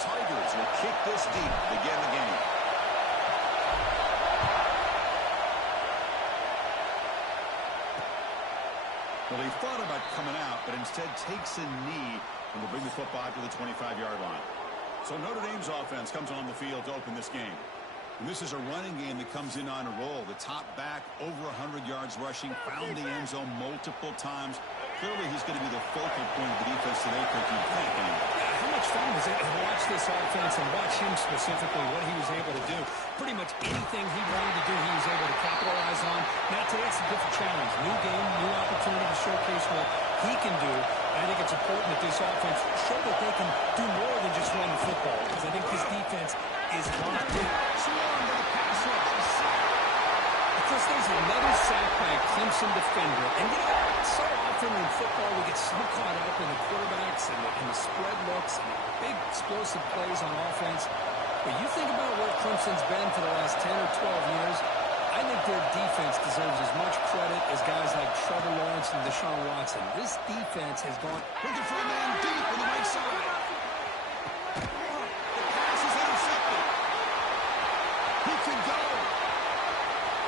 Tigers will kick this deep to begin the game. Well, he thought about coming out, but instead takes a knee and will bring the football to the 25-yard line. So Notre Dame's offense comes on the field to open this game. And this is a running game that comes in on a roll. The top back, over 100 yards rushing, found the end zone multiple times. Clearly, he's going to be the focal point of the defense today, Kirk, you think, anyway. Yeah, how much fun was it to watch this offense and watch him specifically, what he was able to do. Pretty much anything he wanted to do, he was able to capitalize on. Now, today it's a different challenge. New game, new opportunity to showcase what he can do. I think it's important that this offense show that they can do more than just run the football, because I think this defense is locked in. Because there's another sack by a Clemson defender. And, you know, so often in football we get so caught up in the quarterbacks and the spread looks and the big explosive plays on offense. But you think about where Clemson's been for the last 10 or 12 years, I think their defense deserves as much credit as guys like Trevor Lawrence and Deshaun Watson. This defense has gone looking for a man deep on the right side. The pass is intercepted. He can go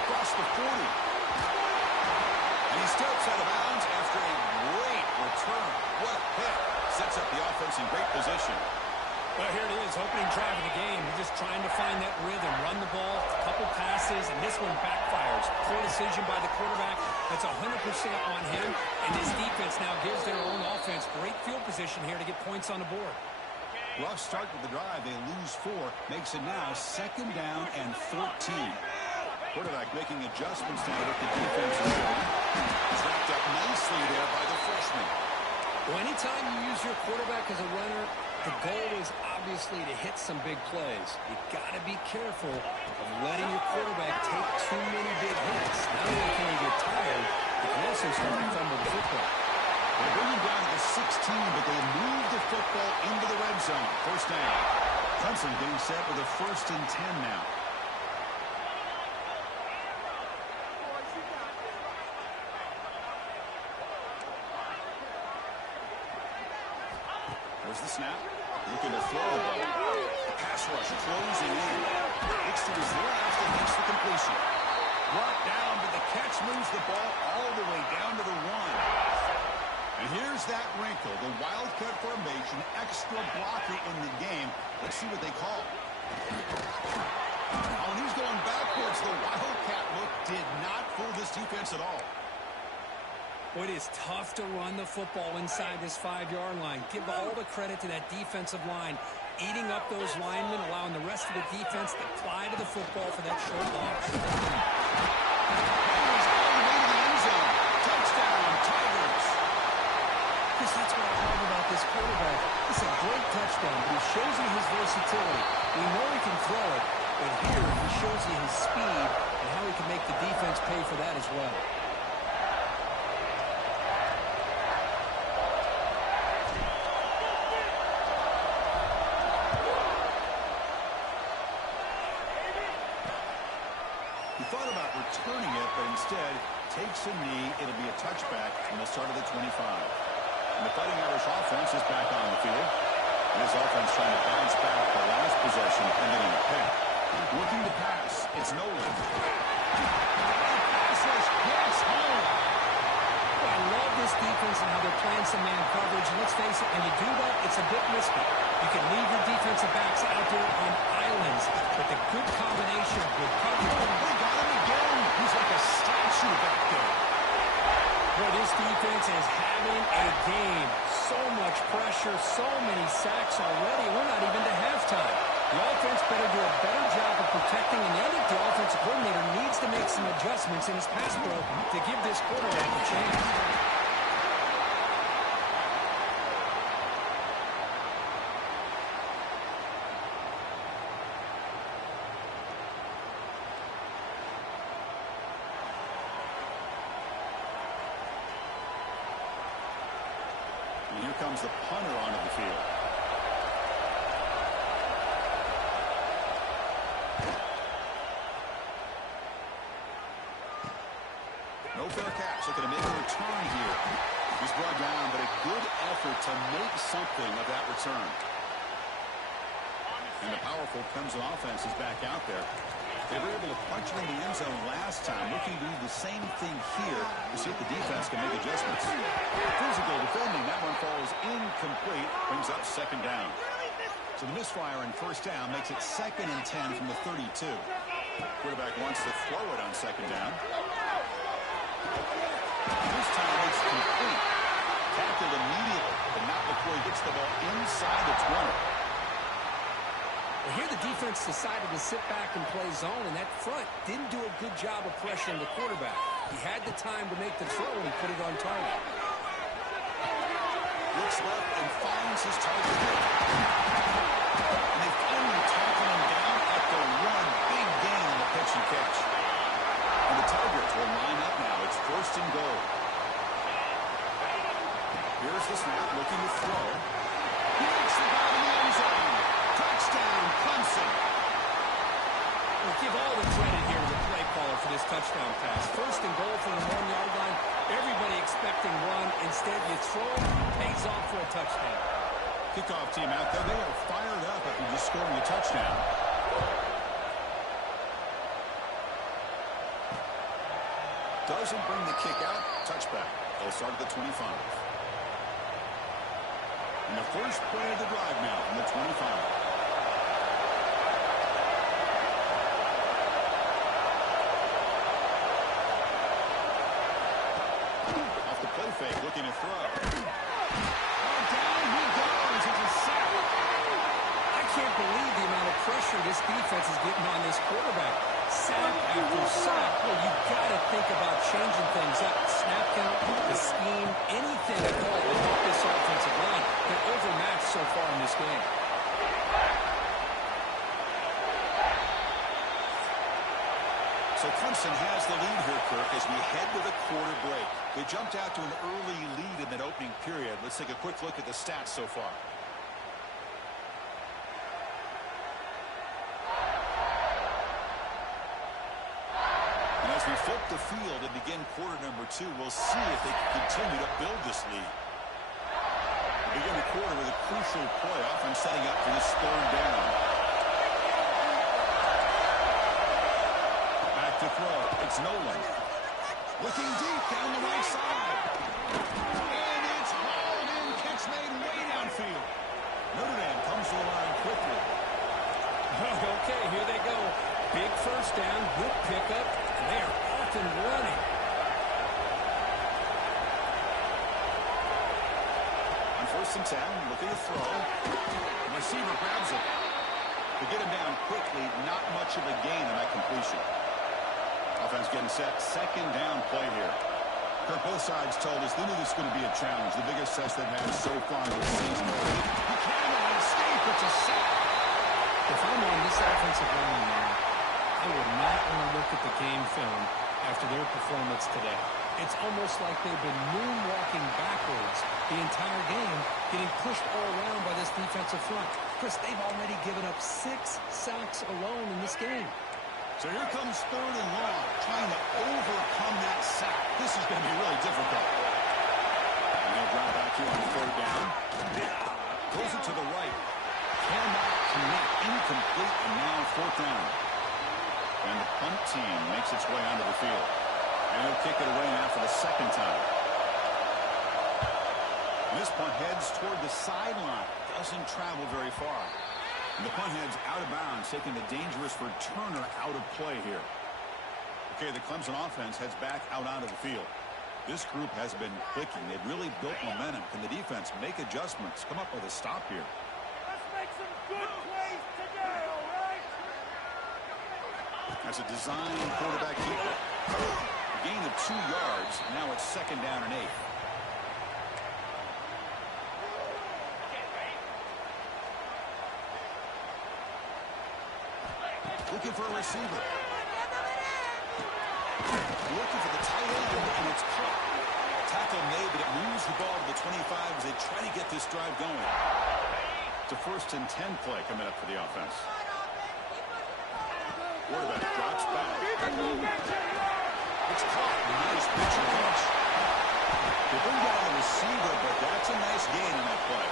across the 40. And he steps out of bounds after a great return. What a hit. Sets up the offense in great position. Well, here it is, opening drive of the game. You're just trying to find that rhythm, run the ball, a couple passes, and this one backfires. Poor decision by the quarterback. That's 100% on him, and this defense now gives their own offense great field position here to get points on the board. Rough start with the drive. They lose 4. Makes it now 2nd down and 14. Quarterback making adjustments now with the defense is going. Trapped up nicely there by the freshman. Well, anytime you use your quarterback as a runner, the goal is obviously to hit some big plays. You got to be careful of letting your quarterback take too many big hits. Not only can he get tired, he can also start to fumble the football. They bring him down to the 16, but they move the football into the red zone. 1st down. Clemson getting set with a 1st and 10 now. There's the snap. Looking to throw the ball. The pass rush closing in. Looks to his left and makes the completion. Brought down, but the catch moves the ball all the way down to the 1. And here's that wrinkle. The wildcat formation, extra blocker in the game. Let's see what they call. Oh, and he's going backwards. The wildcat look did not fool this defense at all. It is tough to run the football inside this 5-yard line. Give all the credit to that defensive line, eating up those linemen, allowing the rest of the defense to fly to the football for that short loss. He's all the way to the end zone. Touchdown, Tigers. Because that's what I love about this quarterback. It's a great touchdown, but he shows you his versatility. We know he can throw it, but here he shows you his speed and how he can make the defense pay for that as well. Thought about returning it, but instead takes a knee. It'll be a touchback from the start of the 25. And the Fighting Irish offense is back on the field. And this offense trying to bounce back the last possession and getting a pick. Looking to pass. It's Nolan. Pass rush hits home. I love this defense and how they're playing some man coverage. And let's face it, when you do that, it's a bit risky. You can leave your defensive backs out there on islands, but the good combination of good coverage. They got him again. He's like a statue back there. Boy, this defense is having a game. So much pressure, so many sacks already. We're not even to halftime. The offense better do a better job of protecting, and I think the offensive coordinator needs to make some adjustments in his pass pro to give this quarterback a chance. And here comes the punter onto the field. No fair catch. Looking to make a return here. He's brought down, but a good effort to make something of that return. And the powerful Clemson offense is back out there. They were able to punch it in the end zone last time. Looking to do the same thing here to see if the defense can make adjustments. Physical defending. That one falls incomplete. Brings up second down. So the misfire on first down makes it 2nd and 10 from the 32. Quarterback wants to throw it on second down. This time it's complete. Tackled immediately, but not before he gets the ball inside the 20. Well, here the defense decided to sit back and play zone, and that front didn't do a good job of pressuring the quarterback. He had the time to make the throw and put it on target. Looks left and finds his target. And they finally tackle him down at the one. Big gain on the pitch and catch. And the Tigers will line up now. It's 1st and goal. Here's the snap, looking to throw. He makes the ball in the end zone. Touchdown, Clemson. We'll give all the credit here to the play caller for this touchdown pass. 1st and goal from the 1-yard line. Everybody expecting one. Instead, you throw it, pays off for a touchdown. Kickoff team out there. They are fired up after just scoring a touchdown. Doesn't bring the kick out. Touchback. They'll start at the 25. And the first play of the drive now from the 25. Off the play fake, looking to throw. Down he goes. It's a sack. I can't believe the amount of pressure this defense is getting on this quarterback. Sack after sack. Well, you got to think about changing things up. Snap count, the scheme, anything at all to help this offensive line. They're overmatched so far in this game. So Clemson has the lead here, Kirk, as we head to the quarter break. They jumped out to an early lead in that opening period. Let's take a quick look at the stats so far. And as we flip the field and begin quarter number 2, we'll see if they can continue to build this lead. They begin the quarter with a crucial play, often setting up for this 3rd down. To throw. It's Nolan. Looking deep down the right side. And it's hauled in. Catch made way downfield. Notre Dame comes to the line quickly. Okay, here they go. Big first down, good pickup, and they are off and running. On 1st and 10, looking to throw. The receiver grabs it. To get him down quickly, not much of a gain on that completion. Offense getting set. 2nd down play here. Kirk, both sides told us they knew this was going to be a challenge. The biggest test they've had so far this season. He cannot escape. It's a sack. If I'm on this offensive line now, I would not want to look at the game film after their performance today. It's almost like they've been moonwalking backwards the entire game, getting pushed all around by this defensive front. Chris, they've already given up 6 sacks alone in this game. So here comes 3rd and long, trying to overcome that sack. This is going to be really difficult. And they'll drop back here on 3rd down. Throws it to the right. Cannot connect. Incomplete, and now 4th down. And the punt team makes its way onto the field. And they'll kick it away now for the 2nd time. And this punt heads toward the sideline. Doesn't travel very far. And the punt heads out of bounds, taking the dangerous returner out of play here. Okay, the Clemson offense heads back out onto the field. This group has been clicking. They've really built momentum. Can the defense make adjustments? Come up with a stop here. Let's make some good plays today, all right? That's a design quarterback keeper. A gain of 2 yards. Now it's 2nd down and 8. Looking for a receiver. Looking for the tight end, and it's caught. Tackle made, but it moves the ball to the 25 as they try to get this drive going. It's a 1st and 10 play coming up for the offense. Quarterback drops back. It's caught. Nice pitch and catch. They bring down the receiver, but that's a nice gain in that play.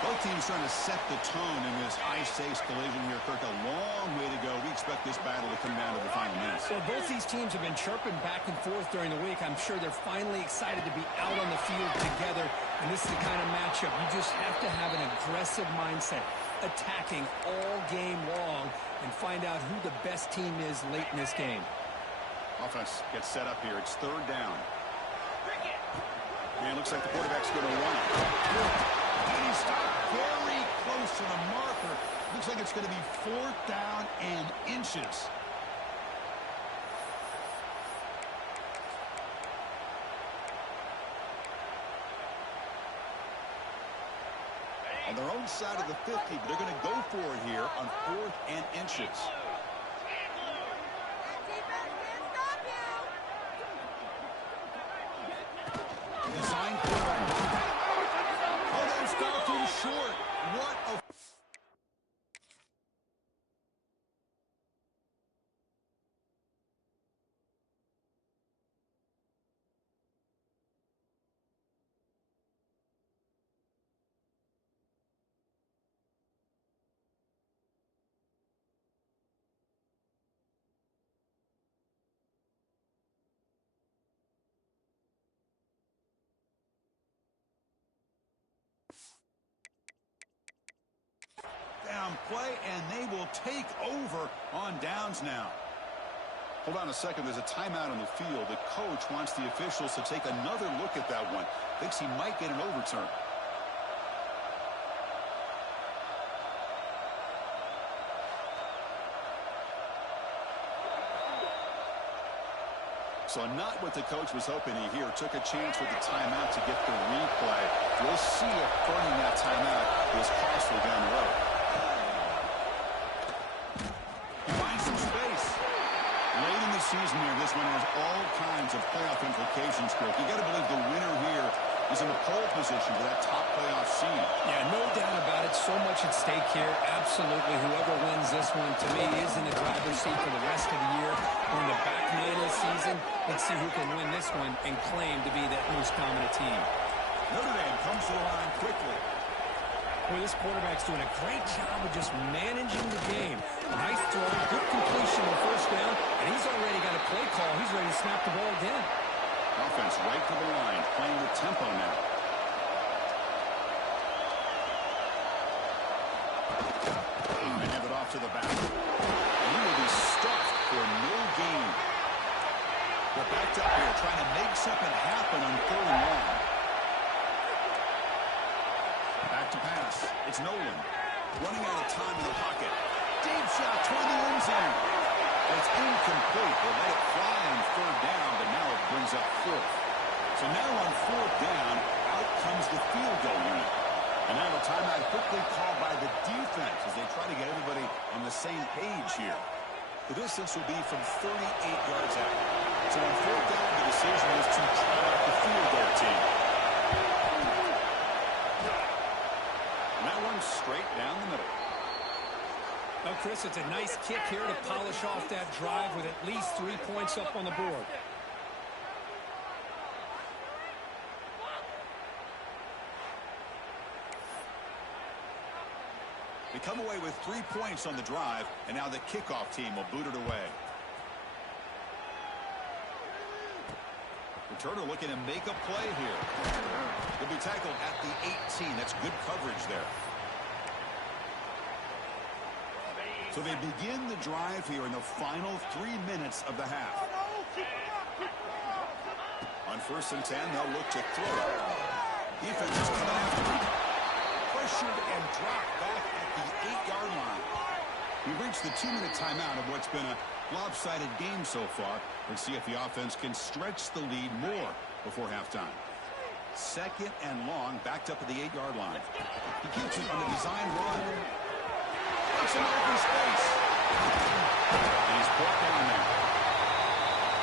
Both teams trying to set the tone in this high-stakes collision here, Kirk. A long way to go. We expect this battle to come down to the final minutes. So both these teams have been chirping back and forth during the week. I'm sure they're finally excited to be out on the field together. And this is the kind of matchup you just have to have an aggressive mindset, attacking all game long, and find out who the best team is late in this game. Offense gets set up here. It's third down. And it looks like the quarterback's going to run it. And he stopped very close to the marker. Looks like it's going to be fourth down and inches. On their own side of the 50, but they're going to go for it here on fourth and inches. Design for oh, that's far too short. What a... down play, and they will take over on downs now. Hold on a second. There's a timeout on the field. The coach wants the officials to take another look at that one. Thinks he might get an overturn. So not what the coach was hoping to hear. Took a chance with the timeout to get the replay. We'll see if burning that timeout is costly down the road. He finds some space. Late in the season here, this one has all kinds of playoff implications, Kirk. You got to believe the winner here is in the pole position for that top playoff seed. Yeah, no doubt about it. So much at stake here. Absolutely. Whoever wins this one, to me, is in the driver's seat for the rest of the year. We're in the back nine of the season. Let's see who can win this one and claim to be that most dominant team. Notre Dame comes to the line quickly. Boy, this quarterback's doing a great job of just managing the game. Nice throw, good completion on first down, and he's already got a play call. He's ready to snap the ball again. Offense right to the line, playing with tempo now. They have it off to the back. And he will be stuffed for no gain. They're backed up here, trying to make something happen on third and long. Back to pass. It's Nolan. Running out of time in the pocket. Deep shot toward the end zone. It's incomplete. They let it fly on third down, but now it brings up fourth. So now on fourth down, out comes the field goal unit. And now a timeout quickly called by the defense as they try to get everybody on the same page here. The distance will be from 38 yards out. So on fourth down, the decision is to try out the field goal team. And that one's straight down the middle. Well, Chris, it's a nice kick here to polish off that drive with at least 3 points up on the board. They come away with 3 points on the drive, and now the kickoff team will boot it away. Returner looking to make a play here. He'll be tackled at the 18. That's good coverage there. So they begin the drive here in the final 3 minutes of the half. On first and 10, they'll look to throw it. Defense is coming after him. Pressured and dropped back at the 8-yard line. We reached the 2-minute timeout of what's been a lopsided game so far. Let's see if the offense can stretch the lead more before halftime. Second and long, backed up at the 8-yard line. He keeps it on the design run. It's an open space. And he's brought down there.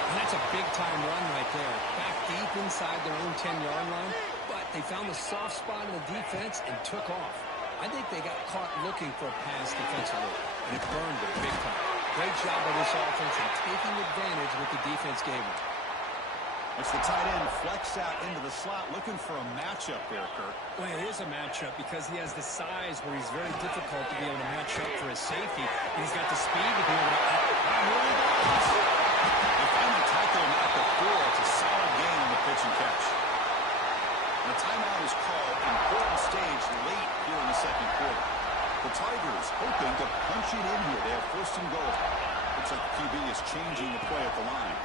And that's a big-time run right there. Back deep inside their own 10-yard line. But they found the soft spot in the defense and took off. I think they got caught looking for a pass defensively. And it burned them big time. Great job by this offense in taking advantage of what the defense gave them. It's the tight end flexed out into the slot, looking for a matchup there, Kirk. Well, it is a matchup because he has the size where he's very difficult to be able to match up for his safety. And he's got the speed to be able to... They finally tackle him at the 4. It's a solid gain on the pitch and catch. And a timeout is called. Important stage late here in the second quarter. The Tigers hoping to punch it in here. They have first and goal. Looks like the QB is changing the play at the line.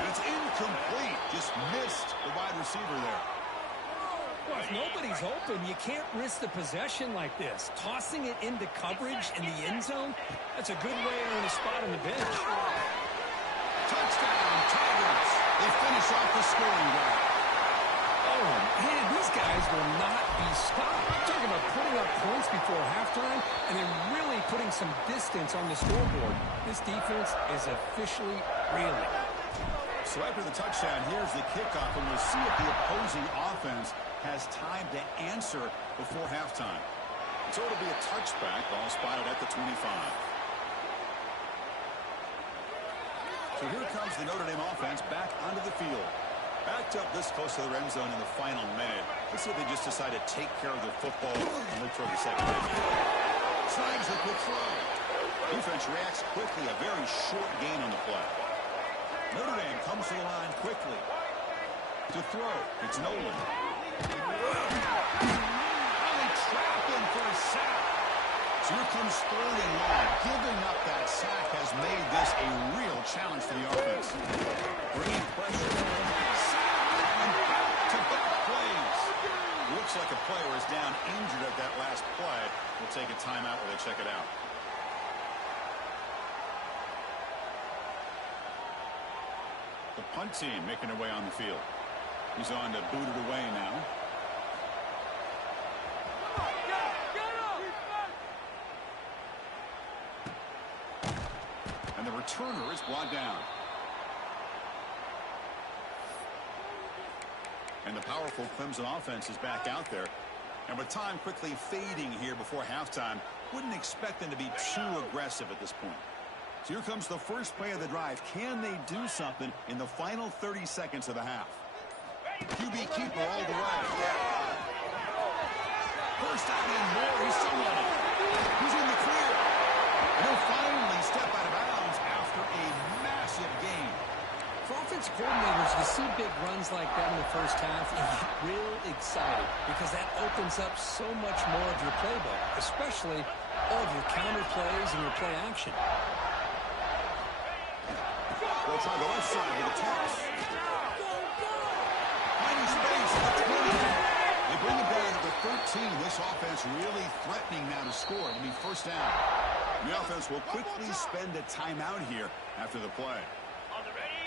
And it's incomplete. Just missed the wide receiver there. Well, if nobody's open, you can't risk the possession like this. Tossing it into coverage in the end zone, that's a good way to earn a spot on the bench. Touchdown, Tigers. They finish off the scoring drive. Oh, man, these guys will not be stopped. I'm talking about putting up points before halftime and then really putting some distance on the scoreboard. This defense is officially reeling. So after the touchdown, here's the kickoff, and we'll see if the opposing offense has time to answer before halftime. So it'll be a touchback, ball spotted at the 25. So here comes the Notre Dame offense back onto the field. Backed up this close to the end zone in the final minute. Let's see if they just decide to take care of their football and look toward the second half. Snags the quick throw. Defense reacts quickly, a very short gain on the play. Notre Dame comes to the line quickly. To throw, it's Nolan. Finally trapped him for a sack. So here comes 3rd and long. Giving up that sack has made this a real challenge for the offense. Bringing pressure. And back-to-back plays. Looks like a player is down injured at that last play. We'll take a timeout while they check it out. The punt team making their way on the field. He's on to boot it away now. And the returner is brought down. And the powerful Clemson offense is back out there. And with time quickly fading here before halftime, wouldn't expect them to be too aggressive at this point. So here comes the first play of the drive. Can they do something in the final 30 seconds of the half? QB keeper all the way. First down and more. He's still on it. He's in the clear. And he'll finally step out of bounds after a massive gain. For offense coordinators, to see big runs like that in the first half, you get real excited because that opens up so much more of your playbook, especially all of your counter plays and your play action. They'll try the left side with a toss. Finding space at the 20. They bring it down to the 13. This offense really threatening now to score. It'll be first down. The offense will quickly spend a timeout here after the play.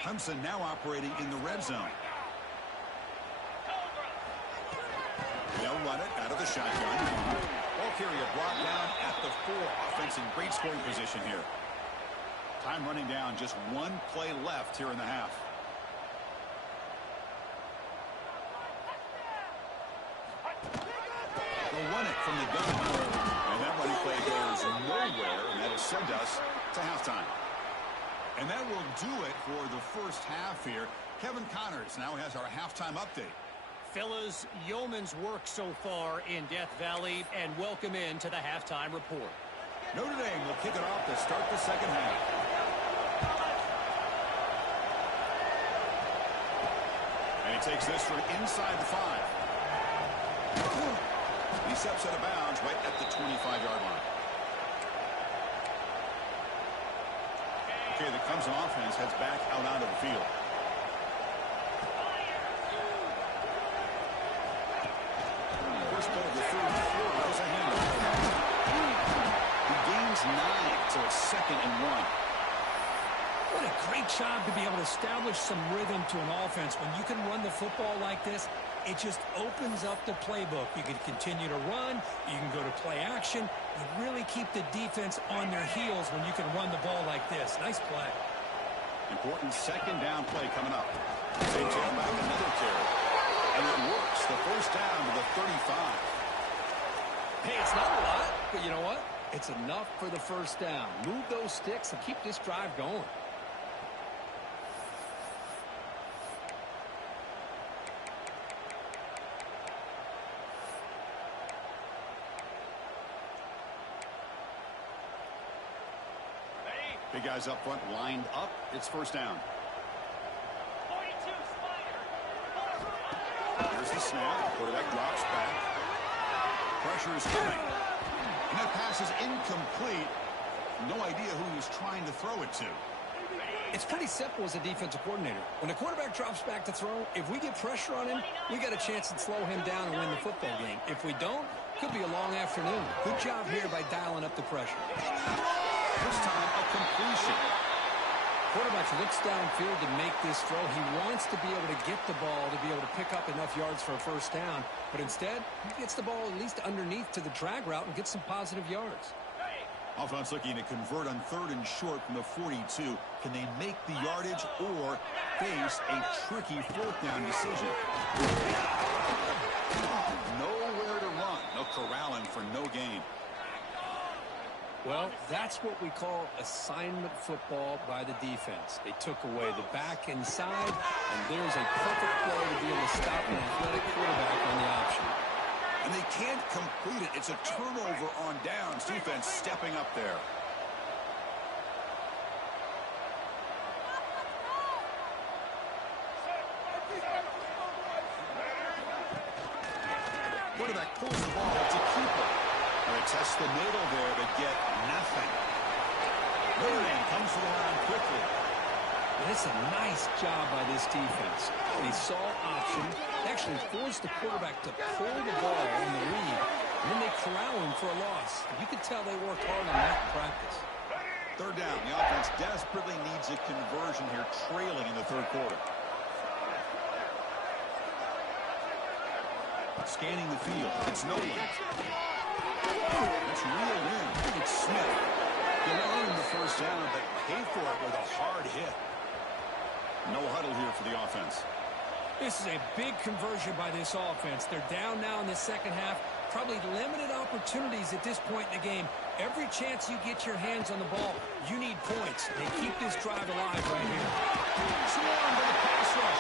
Clemson now operating in the red zone. They'll run it out of the shotgun. Ball carrier brought down at the 4. Offense in great scoring position here. Time running down, just one play left here in the half. They'll run it from the gun. And that running play goes nowhere, and that'll send us to halftime. And that will do it for the first half here. Kevin Connors now has our halftime update. Fellas, yeoman's work so far in Death Valley, and welcome in to the halftime report. Notre Dame will kick it off to start the second half. And he takes this from inside the 5. He steps out of bounds right at the 25-yard line. Okay, the Clemson offense heads back out onto the field. First play of the third quarter was a handoff. He gains 9, so it's 2nd and 1. What a great job to be able to establish some rhythm to an offense. When you can run the football like this, it just opens up the playbook. You can continue to run. You can go to play action. You really keep the defense on their heels when you can run the ball like this. Nice play. Important second down play coming up. Same tailback, another carry. And it works. The first down to the 35. Hey, it's not a lot, but you know what? It's enough for the first down. Move those sticks and keep this drive going. Big guys up front lined up. It's first down. 42 Spider. Here's the snap. Quarterback drops back. Pressure is coming. And that pass is incomplete. No idea who he was trying to throw it to. It's pretty simple as a defensive coordinator. When the quarterback drops back to throw, if we get pressure on him, we got a chance to slow him down and win the football game. If we don't, could be a long afternoon. Good job here by dialing up the pressure. This time, a completion. Quarterback looks downfield to make this throw. He wants to be able to get the ball to be able to pick up enough yards for a first down. But instead, he gets the ball at least underneath to the drag route and gets some positive yards. Offense looking to convert on 3rd and short from the 42. Can they make the yardage or face a tricky 4th down decision? Nowhere to run. No corralling for no gain. Well, that's what we call assignment football by the defense. They took away the back inside, and there's a perfect play to be able to stop an athletic quarterback on the option. And they can't complete it. It's a turnover on downs. Defense stepping up there. Quarterback pulls the ball. It's a keeper. They test the middle there to get nothing. Notre Dame comes to the line quickly. And it's a nice job by this defense. They saw option, actually forced the quarterback to pull the ball in the read, and then they corral him for a loss. You could tell they worked hard on that in practice. 3rd down. The offense desperately needs a conversion here, trailing in the 3rd quarter. Scanning the field. It's Nolan. It's reeled in. It's Smith. You'll earn the first down, but pay for it with a hard hit. No huddle here for the offense. This is a big conversion by this offense. They're down now in the second half. Probably limited opportunities at this point in the game. Every chance you get your hands on the ball, you need points. They keep this drive alive right here. Swarmed by the pass rush.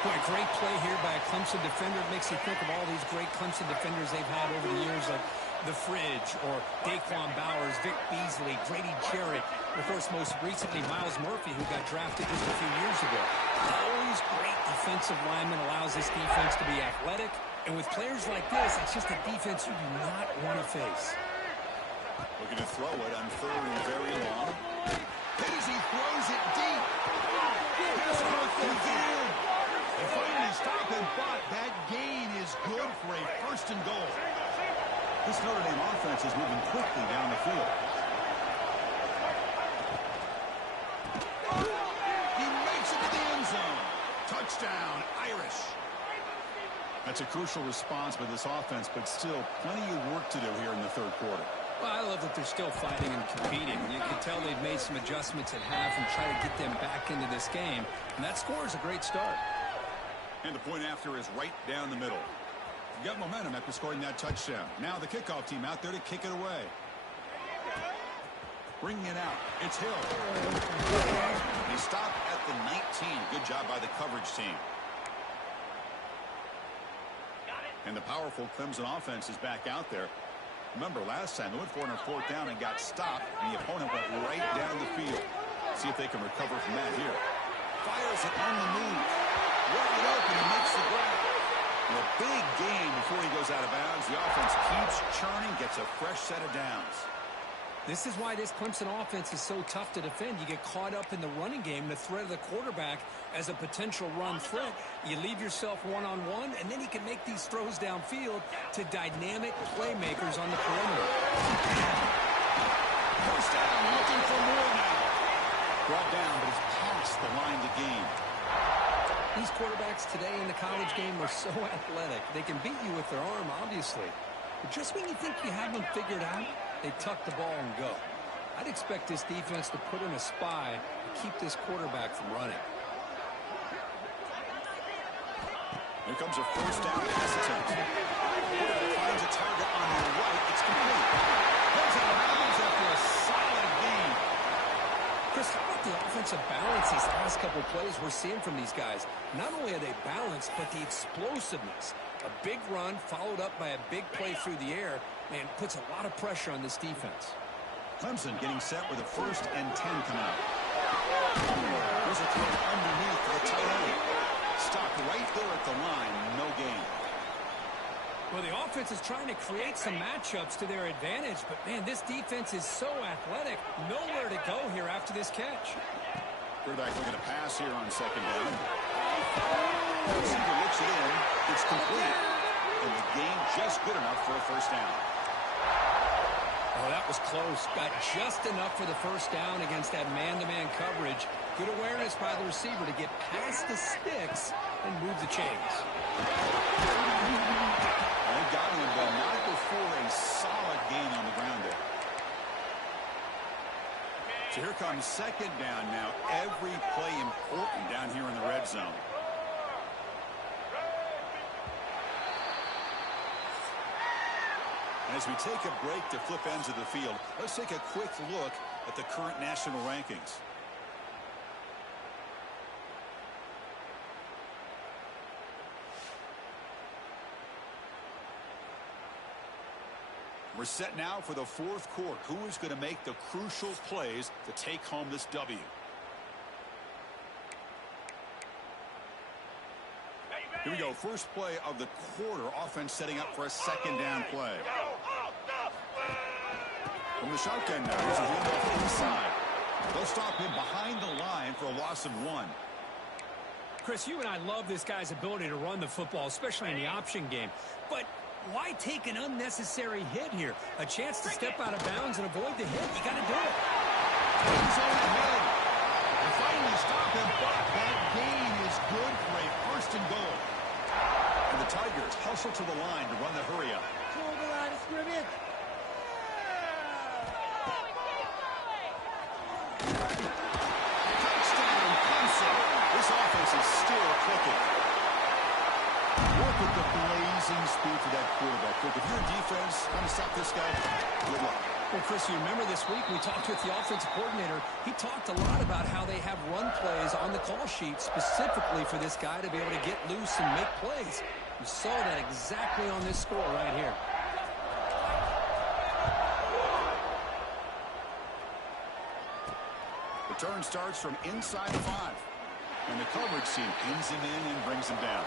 Boy, great play here by a Clemson defender. It makes you think of all these great Clemson defenders they've had over the years, like the Fridge or Daquan Bowers, Vic Beasley, Grady Jarrett, and of course, most recently, Miles Murphy, who got drafted just a few years ago. Always great defensive lineman, allows this defense to be athletic. And with players like this, it's just a defense you do not want to face. Looking to throw it on 3rd and very long. Paisley throws it deep. Pass on the field. They finally stop him, but that gain is good for a 1st and goal. This Notre Dame offense is moving quickly down the field. He makes it to the end zone. Touchdown, Irish. That's a crucial response by this offense, but still plenty of work to do here in the 3rd quarter. Well, I love that they're still fighting and competing. You can tell they've made some adjustments at half and try to get them back into this game. And that score is a great start. And the point after is right down the middle. You got momentum after scoring that touchdown. Now the kickoff team out there to kick it away. Bringing it out. It's Hill. They stop at the 19. Good job by the coverage team. And the powerful Clemson offense is back out there. Remember, last time they went for it on 4th down and got stopped, and the opponent went right down the field. See if they can recover from that here. Fires it on the move. Wide open, he makes the grab. And a big gain before he goes out of bounds. The offense keeps churning, gets a fresh set of downs. This is why this Clemson offense is so tough to defend. You get caught up in the running game, the threat of the quarterback as a potential run threat. You leave yourself one-on-one, and then you can make these throws downfield to dynamic playmakers on the perimeter. First down, looking for more now. Brought down, but it's past the line to gain. These quarterbacks today in the college game are so athletic. They can beat you with their arm, obviously. But just when you think you have them figured out, they tuck the ball and go. I'd expect this defense to put in a spy to keep this quarterback from running. Here comes a first down pass attempt. Quarterback finds a target on the right. It's complete. Goes out of bounds after a solid gain. Chris, how about the offensive balance these last couple plays we're seeing from these guys? Not only are they balanced, but the explosiveness. A big run followed up by a big play through the air, man, puts a lot of pressure on this defense. Clemson getting set with a 1st and 10 coming up. Here's a throw underneath the tight end. Stopped right there at the line. No gain. Well, the offense is trying to create some matchups to their advantage, but, man, this defense is so athletic. Nowhere to go here after this catch. Quarterback looking to pass here on 2nd down. Receiver looks it in. It's complete. And the gain just good enough for a 1st down. Oh, that was close. Got just enough for the 1st down against that man-to-man coverage. Good awareness by the receiver to get past the sticks and move the chains. They got him, but not before a solid gain on the ground there. So here comes 2nd down now. Every play important down here in the red zone. And as we take a break to flip ends of the field, let's take a quick look at the current national rankings. We're set now for the 4th quarter. Who is going to make the crucial plays to take home this W? Here we go. First play of the quarter. Offense setting up for a 2nd down play. From the shotgun now. Here's a handoff inside. They'll stop him behind the line for a loss of 1. Chris, you and I love this guy's ability to run the football, especially in the option game. But why take an unnecessary hit here? A chance to step out of bounds and avoid the hit. You got to do it. He's on ahead. They finally stop him, but that gain is good for a 1st and goal. And the Tigers hustle to the line to run the hurry up. Control the line of scrimmage. Touchdown, Clemson. This offense is still clicking. Look at the blazing speed for that quarterback. Look, if you're a defense trying to stop this guy, good luck. Well, Chris, you remember this week we talked with the offensive coordinator. He talked a lot about how they have run plays on the call sheet specifically for this guy to be able to get loose and make plays. You saw that exactly on this score right here. Return starts from inside 5. And the coverage team pins him in and brings him down.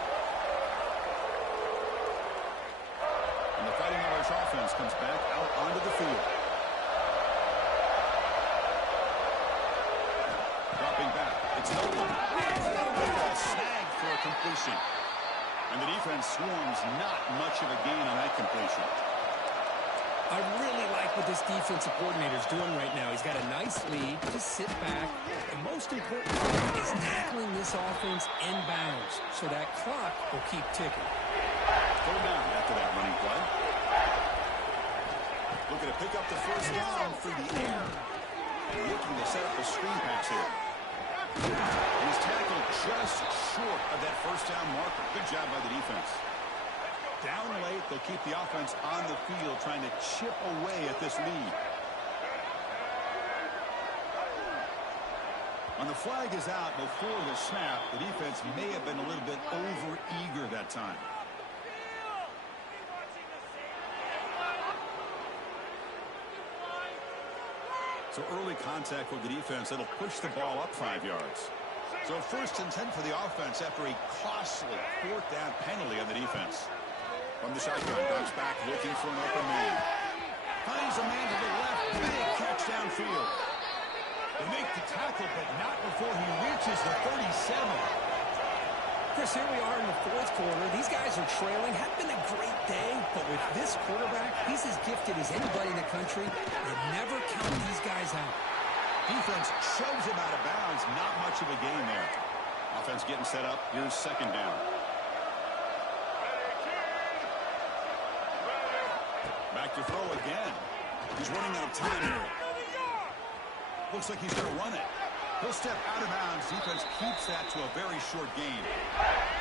And the Fighting Irish offense comes back out onto the field. Dropping back. It's Nolan. Snag for a completion. And the defense swarms not much of a gain on that completion. I really like what this defensive coordinator is doing right now. He's got a nice lead to sit back. The most important thing is tackling this offense inbounds so that clock will keep ticking. Throw down after that running play. Looking to pick up the 1st down through the air. Looking to set up a screen pass here. And he's tackled just short of that 1st down marker. Good job by the defense. Down late, they'll keep the offense on the field trying to chip away at this lead. When the flag is out before the snap, the defense may have been a little bit over-eager that time. So early contact with the defense, that'll push the ball up 5 yards. So 1st and 10 for the offense after a costly 4th down penalty on the defense. From the shotgun, drops back looking for an open man. Finds a man to the left, big catch downfield. They make the tackle, but not before he reaches the 37. Chris, here we are in the 4th quarter. These guys are trailing. Hadn't been a great day, but with this quarterback, he's as gifted as anybody in the country. They never count these guys out. Defense shoves him out of bounds. Not much of a gain there. Offense getting set up. Here's 2nd down. Back to throw again. He's running out of time here. Looks like he's going to run it. He'll step out of bounds. Defense keeps that to a very short gain.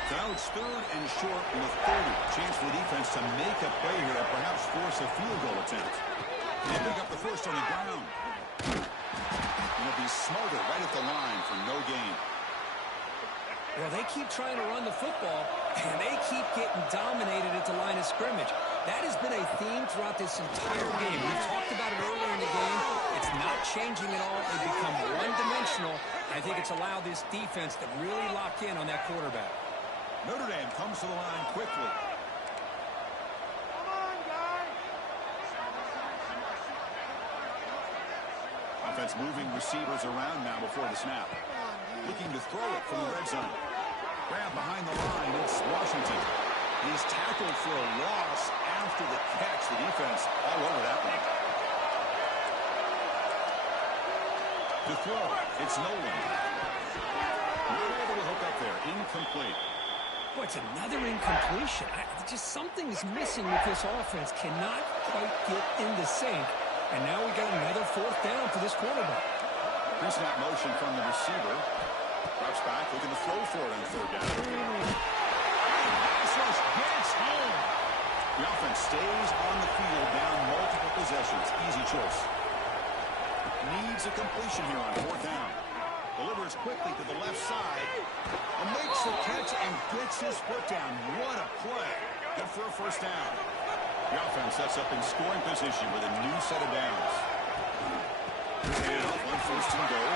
So now it's 3rd and short with 30. Chance for the defense to make a play here and perhaps force a field goal attempt. They pick up the 1st on the ground. And it'll be smothered right at the line for no gain. Well, they keep trying to run the football, and they keep getting dominated at the line of scrimmage. That has been a theme throughout this entire game. We talked about it earlier in the game. It It's not changing at all. They've become one-dimensional. I think it's allowed this defense to really lock in on that quarterback. Notre Dame comes to the line quickly. Come on, guys. Offense moving receivers around now before the snap. Looking to throw it from the red zone. Grab behind the line. It's Washington. He's tackled for a loss after the catch. The defense all over that one. To throw, it's Nolan. Not able to hook up there. Incomplete. Boy, it's another incompletion. Just something is missing with this offense. Cannot quite get in the sync. And now we got another fourth down for this quarterback. Pre-snap motion from the receiver. Drops back, looking to throw for it on third down. Pass rush gets home. The offense stays on the field, down multiple possessions. Easy choice. Needs a completion here on fourth down. Delivers quickly to the left side. And makes the catch and gets his foot down. What a play. Good for a first down. The offense sets up in scoring position with a new set of downs. Handed off on first and goal.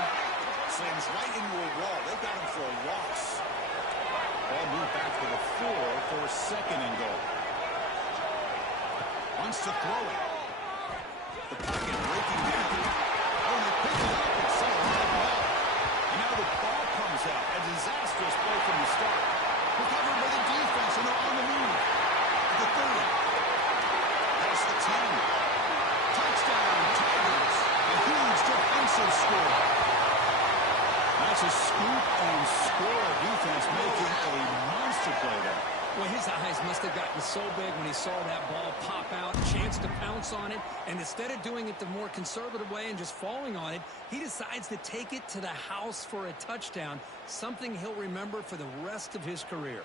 Slams right into a wall. They got him for a loss. Ball moved back to the 4 for a second and goal. Wants to throw it. The pocket breaking down. Oh, they pick it up and set a high ball. And now the ball comes out. A disastrous play from the start. Recovered by the defense, and they're on the move. At the 30. That's the 10. Touchdown, Tigers. A huge defensive score. That's a scoop and score. Defense making a monster play there. Well, his eyes must have gotten so big when he saw that ball pop out, chance to pounce on it, and instead of doing it the more conservative way and just falling on it, he decides to take it to the house for a touchdown, something he'll remember for the rest of his career.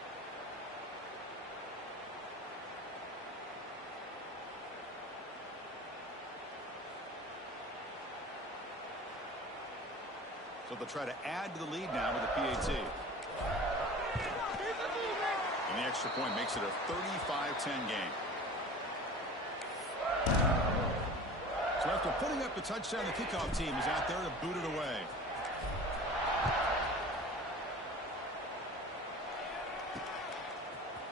So they'll try to add to the lead now with a PAT. And the extra point makes it a 35-10 game. So after putting up the touchdown, the kickoff team is out there to boot it away.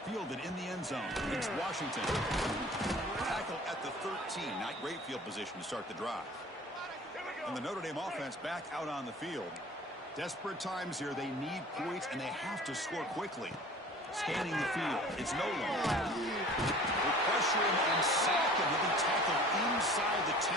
Fielded in the end zone. It's Washington. Tackle at the 13. Not great field position to start the drive. And the Notre Dame offense back out on the field. Desperate times here. They need points, and they have to score quickly. Scanning the field. It's Nolan. They pressure him and sack him. He'll be tackled inside the 10.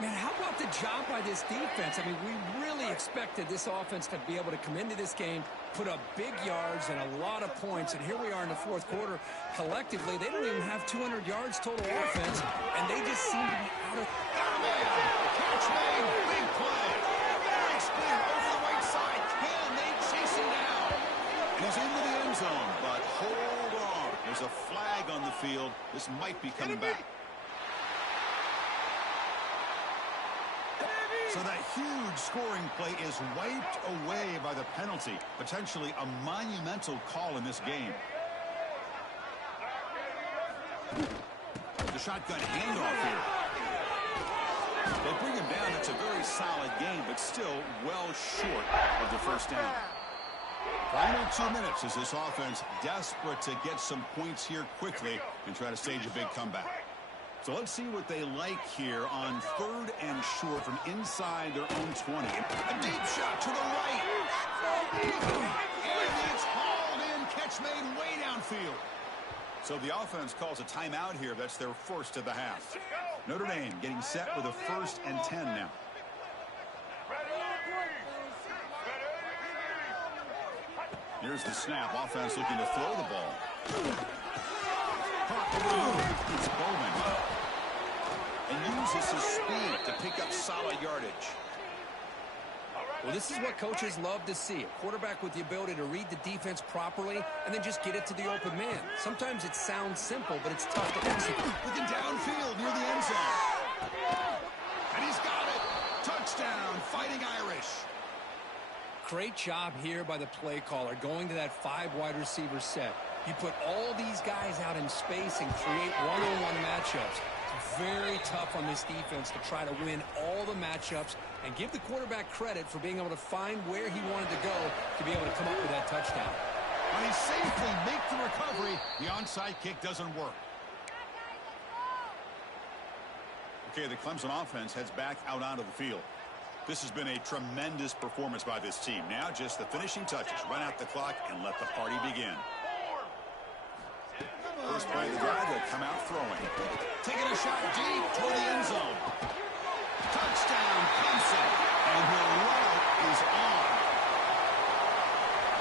Man, how about the job by this defense? I mean, we really expected this offense to be able to come into this game, put up big yards and a lot of points, and here we are in the fourth quarter. Collectively, they don't even have 200 yards total offense, and they just seem to be out of... Catch made. Big play. Big spin over the right side. Can they chase him down? And he's into the end zone, but hold on. There's a flag on the field. This might be coming back. So that huge scoring play is wiped away by the penalty. Potentially a monumental call in this game. The shotgun handoff here. They bring him down. That's a very solid game, but still well short of the first down. Final 2 minutes as this offense desperate to get some points here quickly and try to stage a big comeback. So let's see what they like here on 3rd and short from inside their own 20. A deep shot to the right. And it's hauled in. Catch made way downfield. So the offense calls a timeout here. That's their first of the half. Notre Dame getting set with a 1st and 10 now. Here's the snap. Offense looking to throw the ball. It's Bowman. And uses his speed to pick up solid yardage. Well, this is what coaches love to see. A quarterback with the ability to read the defense properly and then just get it to the open man. Sometimes it sounds simple, but it's tough to execute. Looking downfield near the end zone. And he's got it. Touchdown. Touchdown, Fighting Irish. Great job here by the play caller going to that 5 wide receiver set. You put all these guys out in space and create one-on-one matchups. It's very tough on this defense to try to win all the matchups and give the quarterback credit for being able to find where he wanted to go to be able to come up with that touchdown. When he safely makes the recovery, the onside kick doesn't work. Okay, the Clemson offense heads back out onto the field. This has been a tremendous performance by this team. Now just the finishing touches. Run out the clock and let the party begin. First play of the drive, they'll come out throwing. Taking a shot deep toward the end zone. Touchdown, Clemson. And the route is on.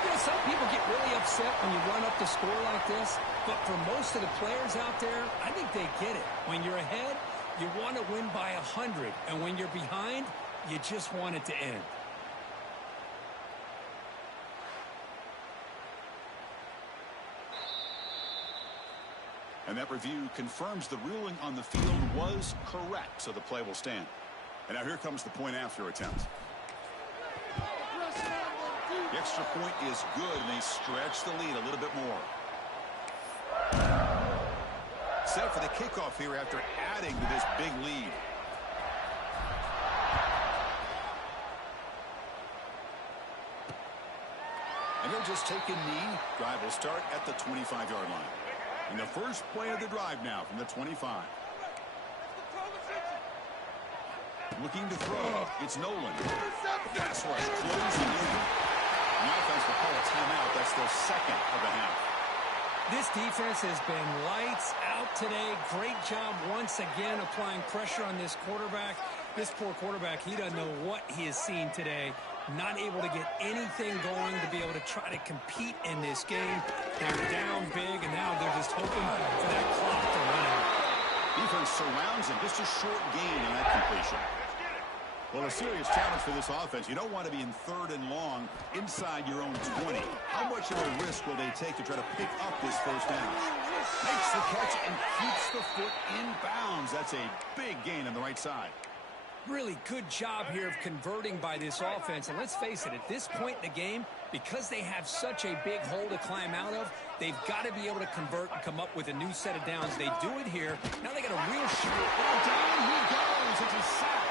You know, some people get really upset when you run up the score like this, but for most of the players out there, I think they get it. When you're ahead, you want to win by 100, and when you're behind, you just want it to end. And that review confirms the ruling on the field was correct, so the play will stand. And now here comes the point after attempt. The extra point is good, and they stretch the lead a little bit more. Set for the kickoff here after adding to this big lead. And they'll just take a knee. Drive will start at the 25-yard line. And the first play of the drive now from the 25. Looking to throw. It's Nolan. Pass rush closing in. The offense will call a timeout. That's their second of the half. This defense has been lights out today. Great job once again applying pressure on this quarterback. This poor quarterback, he doesn't know what he has seen today. Not able to get anything going to be able to try to compete in this game. They're down big, and now they're just hoping for that clock to run out. Defense surrounds him. Just a short gain on that completion. Well, a serious challenge for this offense. You don't want to be in 3rd and long inside your own 20. How much of a risk will they take to try to pick up this first down? Makes the catch and keeps the foot in bounds. That's a big gain on the right side. Really good job here of converting by this offense. And let's face it, at this point in the game, because they have such a big hole to climb out of, they've got to be able to convert and come up with a new set of downs. They do it here. Now they got a real shot. Oh, down he goes. It's a sack.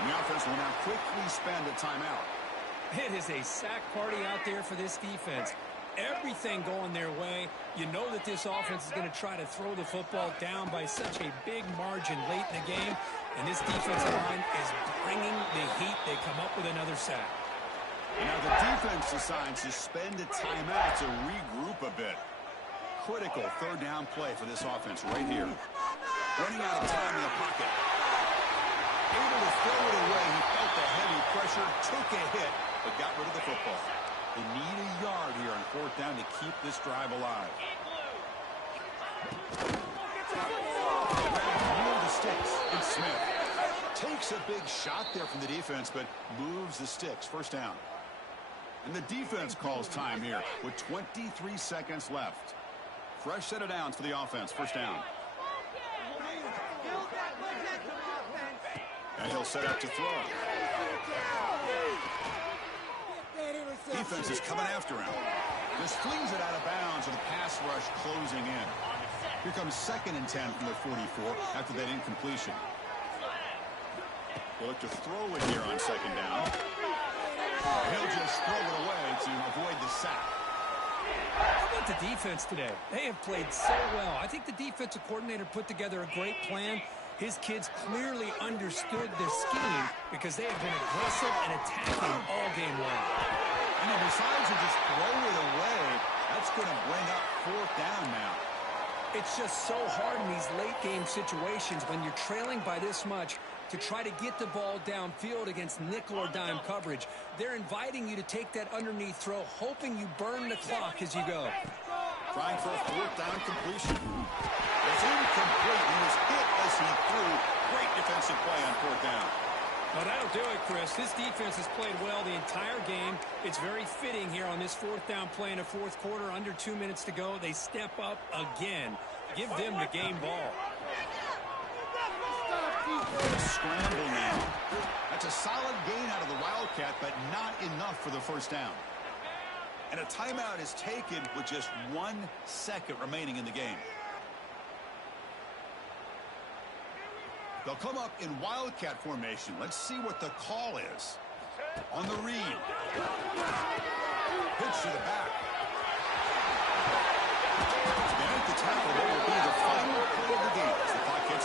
And the offense will now quickly spend a timeout. It is a sack party out there for this defense. Everything going their way. You know that this offense is going to try to throw the football down by such a big margin late in the game. And this defensive line is bringing the heat. They come up with another sack. And now the defense decides to spend a timeout to regroup a bit. Critical 3rd down play for this offense right here. Running out of time in the pocket. Able to throw it away. He felt the heavy pressure, took a hit, but got rid of the football. They need a yard here on 4th down to keep this drive alive. Near the sticks. And Smith takes a big shot there from the defense, but moves the sticks. 1st down. And the defense calls time here with 23 seconds left. Fresh set of downs for the offense. 1st down. And he'll set up to throw. Defense is coming after him. Just flings it out of bounds with a pass rush closing in. Here comes 2nd and 10 from the 44 after that incompletion. They'll look to throw it here on 2nd down. He'll just throw it away to avoid the sack. How about the defense today? They have played so well. I think the defensive coordinator put together a great plan. His kids clearly understood their scheme because they have been aggressive and attacking all game long. And he decides to just throw it away. That's going to bring up 4th down now. It's just so hard in these late game situations when you're trailing by this much to try to get the ball downfield against nickel or dime coverage. They're inviting you to take that underneath throw, hoping you burn the clock as you go. Trying for a 4th down completion. It's incomplete. He was hit as he threw. Great defensive play on 4th down. Well, that'll do it, Chris. This defense has played well the entire game. It's very fitting here on this 4th down play in the 4th quarter. Under 2 minutes to go. They step up again. Give them the game ball. Scramble now. That's a solid gain out of the Wildcat, but not enough for the first down. And a timeout is taken with just 1 second remaining in the game. They'll come up in Wildcat formation. Let's see what the call is. On the read.